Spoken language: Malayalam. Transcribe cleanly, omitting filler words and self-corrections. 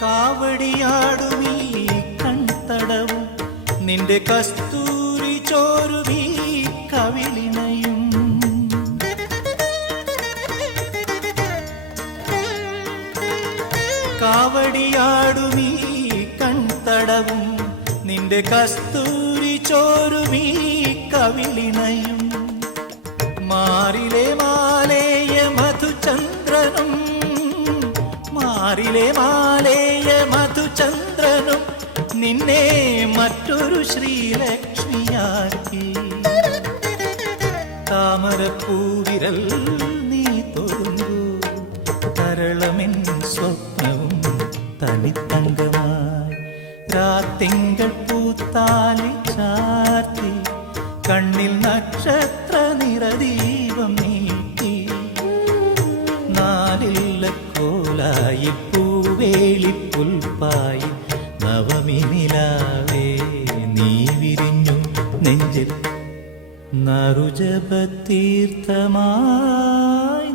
കാവടിയാടുമീ കൺതടവും നിന്റെ കസ്തൂരി ചോരുമീ കവിളിനയും. കാവടിയാടുമീ കൺതടവും നിന്റെ കസ്തൂരി ചോരുമീ കവിളിനയും. മാറിലെ മാലേയ മധുചന്ദ്രനും മാറിലെ മാലേയ മധുചന്ദ്രനും നിന്നെ മറ്റൊരു ശ്രീലക്ഷ്മിയാക്കി. താമരപ്പൂവിരൽ നീ തൊടുമ്പോ തരളമെൻ സ്വപ്നവും തനിത്തങ്കമായി. രാത്തിങ്കൾ പൂത്താലി ചാർത്തി കണ്ണിൽ നക്ഷത്ര നിറദീപം നീട്ടി. നാലില്ല കോലായി പൂവേളി പുൽപ്പായി നവമി നിലാവേ നീ വിരിഞ്ഞു നെഞ്ചിൽ നറുജപതീർത്ഥമായി